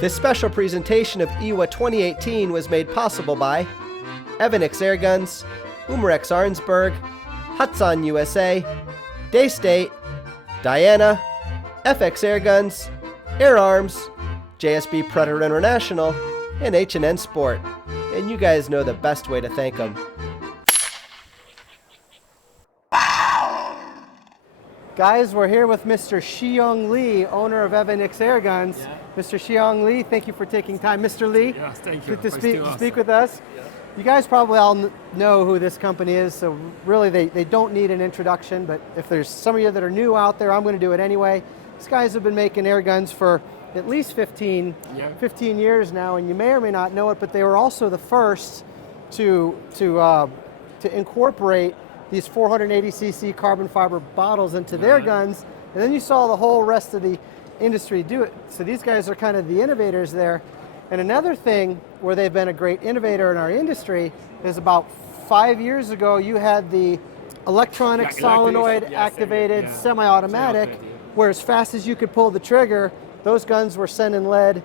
This special presentation of IWA 2018 was made possible by Evanix Airguns, Umarex Arnsberg, Hudson USA, Daystate, Diana, FX Airguns, Air Arms, JSB Predator International, and H&N Sport. And you guys know the best way to thank them. Guys, we're here with Mr. Xiong Lee, owner of Evanix Airguns. Yeah. Mr. Xiong Lee, thank you for taking time. Mr. Lee, yes, thank you. to speak with us. Yeah. You guys probably all know who this company is, so really they don't need an introduction, but if there's some of you that are new out there, I'm going to do it anyway. These guys have been making air guns for at least 15 years now, and you may or may not know it, but they were also the first to incorporate these 480cc carbon fiber bottles into their guns, and then you saw the whole rest of the industry do it. So these guys are kind of the innovators there. And another thing where they've been a great innovator in our industry is about 5 years ago, you had the electronic solenoid activated semi-automatic, where as fast as you could pull the trigger, those guns were sending lead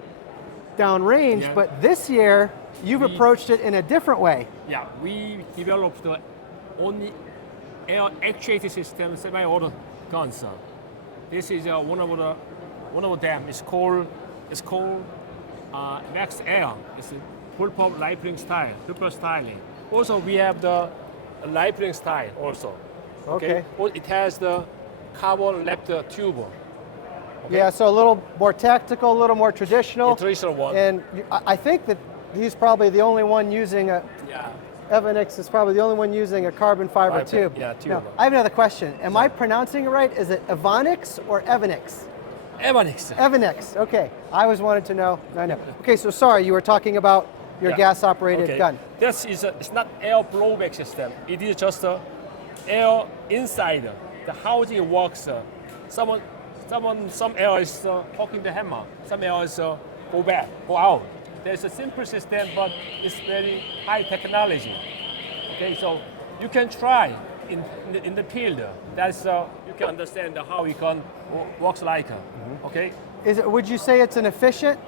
down range. But this year, you've approached it in a different way. Yeah, we developed the only air actuated system semi-auto guns. This is one of them. It's called Max Air. It's a full pump light ring style, triple styling. Also, we have the light ring style also. Okay. It has the carbon left tube. Okay? Yeah, so a little more tactical, a little more traditional. The traditional one. And I think that he's probably the only one using a. Yeah. Evanix is probably the only one using a carbon fiber tube. Yeah, tube. Now, I have another question. Am I pronouncing it right? Is it Evanix or Evanix? Evanix. Evanix, okay. I always wanted to know. I know. Okay, so sorry, you were talking about your gas-operated gun. This is it's not air blowback system. It is just air inside. The housing works. Some air is poking the hammer. Some air is go back, go out. There's a simple system, but it's very high technology. Okay, so you can try in the field. That's you can understand how it can works like. Okay. Is it? Would you say it's an efficient?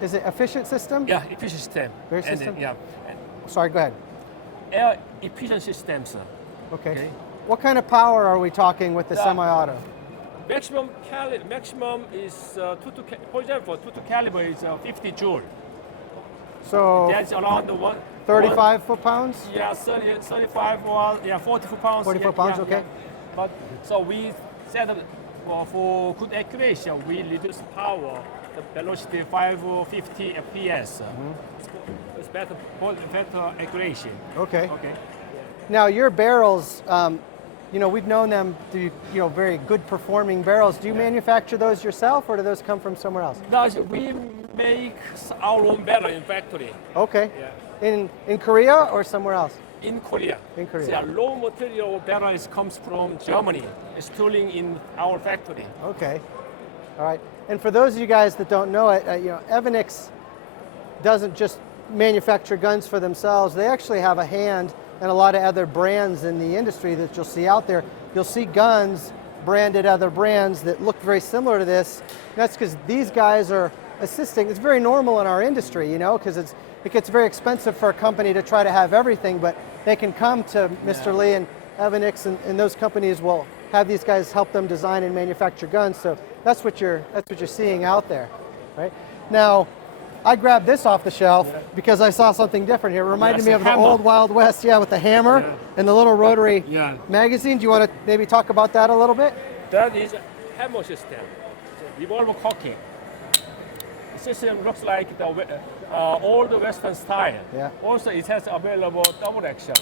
Is it efficient system? Yeah, efficient system. Very system. Yeah. Sorry, go ahead. Air efficient systems. Okay. What kind of power are we talking with the semi-auto? Maximum is for example, 2 caliber is 50 joule. So that's around 35 foot-pounds? Yeah, 35 or 40 foot-pounds. 40 foot-pounds, okay. Yeah. But so we set up for good accuracy, we reduce power, the velocity 550 FPS. It's better accuracy. Okay. Now your barrels, we've known them to be, very good performing barrels. Do you manufacture those yourself, or do those come from somewhere else? No, we make our own barrel in factory. Okay. Yeah. In Korea or somewhere else? In Korea. In Korea. The raw material barrels comes from Germany. It's tooling in our factory. Okay. All right. And for those of you guys that don't know it, Evanix doesn't just manufacture guns for themselves. They actually have a hand and a lot of other brands in the industry that you'll see out there. You'll see guns branded other brands that look very similar to this. And that's because these guys are assisting. It's very normal in our industry, because it gets very expensive for a company to try to have everything, but they can come to Mr. Lee and Evanix, and those companies will have these guys help them design and manufacture guns. So that's what you're seeing out there, right? Now, I grabbed this off the shelf because I saw something different here. It reminded me of the old Wild West, with the hammer and the little rotary magazine. Do you want to maybe talk about that a little bit? That is a hammer system. It's a revolver cocking. The system looks like the old Western style. Yeah. Also, it has available double action.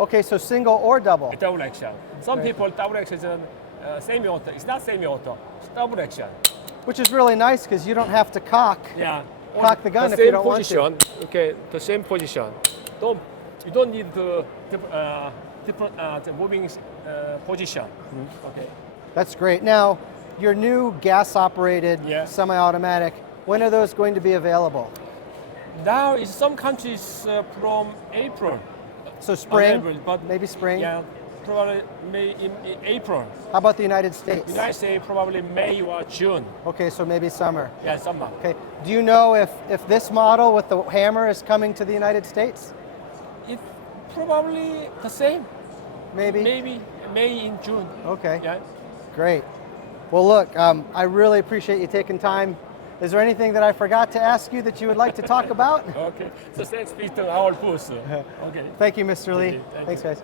Okay, so single or double? Double action. Some people, double action is semi-auto. It's not semi-auto, it's double action. Which is really nice because you don't have to cock the gun if you don't want to. Okay, the same position. You don't need the moving position. Okay. That's great. Now, your new gas-operated semi-automatic, when are those going to be available? Now, in some countries from April. So spring, April, but maybe spring? Yeah. probably May in April. How about the United States? United States probably May or June. Okay, so maybe summer. Yeah, summer. Okay. Do you know if this model with the hammer is coming to the United States? It probably the same. Maybe? Maybe May in June. Okay. Yeah. Great. Well, look, I really appreciate you taking time. Is there anything that I forgot to ask you that you would like to talk about? Okay. So thanks, Peter, our booth. Okay. Thank you, Mr. Lee. Thank you. Thanks, guys.